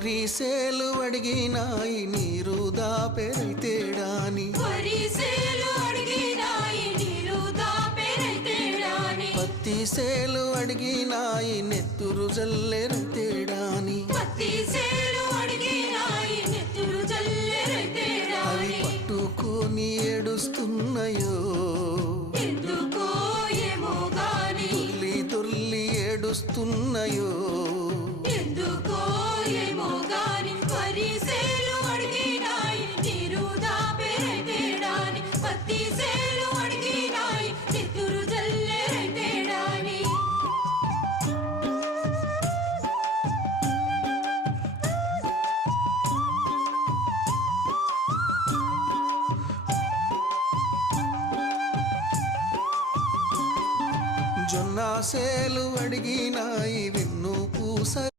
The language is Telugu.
వరిసేలు అడిగినాయి నీరు దాపెరైతేడాని పత్తి సేలు అడిగినాయి నెత్తురు జల్లెరైతేడాని అవి పట్టుకొని ఏడుస్తున్నాయో దొర్లి దొర్లి ఏడుస్తున్నాయో జొన్న సేలు అడిగినాయి వెన్ను పూస